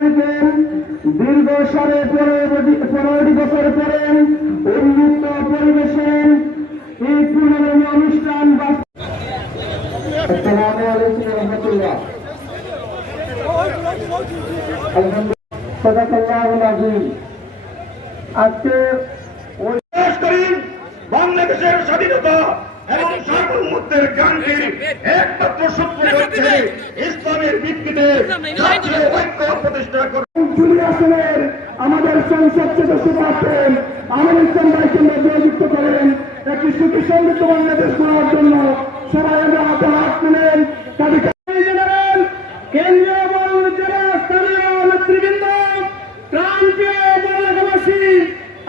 দীর্ঘ 15 বছর পরে উন্মুক্ত পরিবেশে এই পূর্ণাঙ্গ অনুষ্ঠান। আসসালামু আলাইকুম ওয়া রাহমাতুল্লাহ। সাদাকাল্লাহুল আযীম। আজকে বাংলাদেশের স্বাধীনতা এবং সার্বভৌমত্বের গান্ধীর একমাত্র সূত্র হচ্ছে ইসলামের ভিত্তিতে জাতীয় ঐক্য প্রতিষ্ঠা করা। আসনের আমাদের সংসদ সদস্য প্রার্থী আমির ইসলাম ভাইকে নিযুক্ত করেন একটি সুখী সমৃদ্ধ বাংলাদেশ গড়ার জন্য। সবাই আমরা হাতে হাত তুলেন। জেনারেল, কেন্দ্রীয় এবং জেলা স্থানীয় নেতৃবৃন্দ, প্রান্তীয় এলাকাবাসী,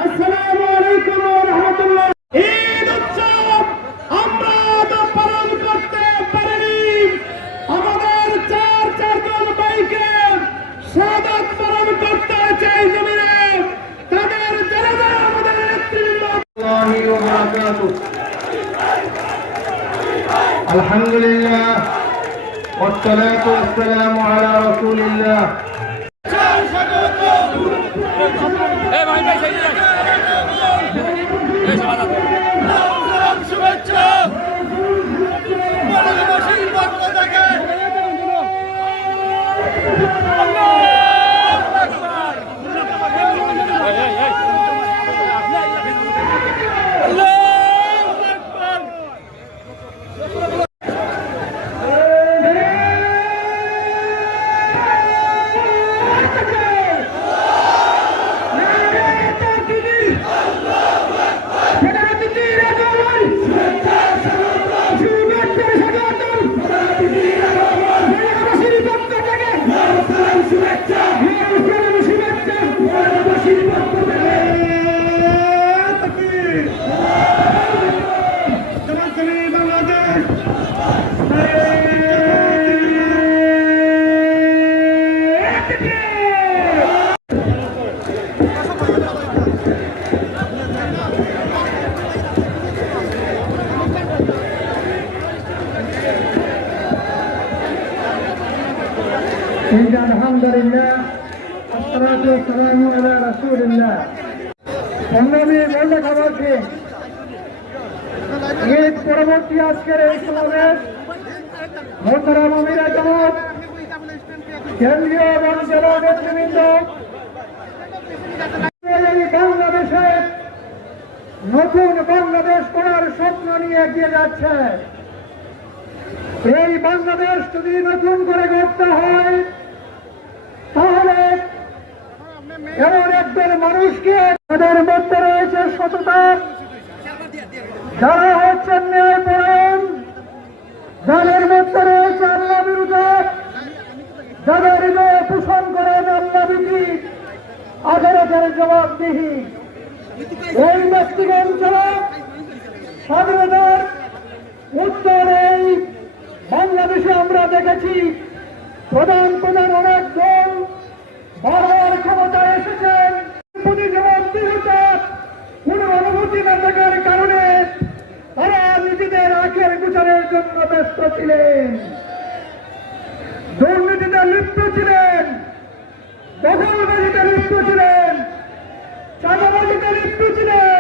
আসসালামু আলাইকুম ওয়া রাহমাতুল্লাহ। ঈদ উৎসব আমরা তো পালন করতে পারিনি। আমাদের চারজন ভাইকে শাহাদাত পালন করতে চাই জমিনে। তাদের জানাজা আমাদের নেতৃবৃন্দ। আলহামদুলিল্লাহ والصلاة والسلام على رسول الله। আলহামদুলিল্লাহ, আসসালাতু ওয়াসসালামু আলা রাসূলিল্লাহ। সংগ্রামী বন্ধুবান্ধবী, ঈদ পরবর্তী আজকের এই সমাবেশ মোহতারাম আমির জামাত, কেন্দ্রীয় এবং জেলা নেতৃবৃন্দ বাংলাদেশে নতুন বাংলাদেশ করার স্বপ্ন নিয়ে এগিয়ে যাচ্ছে। এই বাংলাদেশ যদি নতুন করে গড়তে হয় তাহলে এমন একজন মানুষকে তাদের মধ্যে রয়েছে সততা, যারা হচ্ছেন ন্যায়পরায়ণ, যাদের মধ্যে রয়েছে আল্লাহ বিরুদ্ধে, যাদের হৃদয়ে পোষণ করেন আল্লাহ ভীতি, আখিরাতের জবাবদিহি। এই ব্যক্তিগণ ছাড়া স্বাধীনতার উত্তর এই বাংলাদেশে আমরা দেখেছি প্রধান অনেক দল বারবার ক্ষমতায় এসেছেন, প্রতি জবাবদিহিতার কোন অনুভূতি না থাকার কারণে তারা নিজেদের আখের গোছানোর জন্য ব্যস্ত ছিলেন, দুর্নীতিতে লিপ্ত ছিলেন, দখলবাজিতে লিপ্ত ছিলেন, চাঁদাবাজিতে লিপ্ত ছিলেন।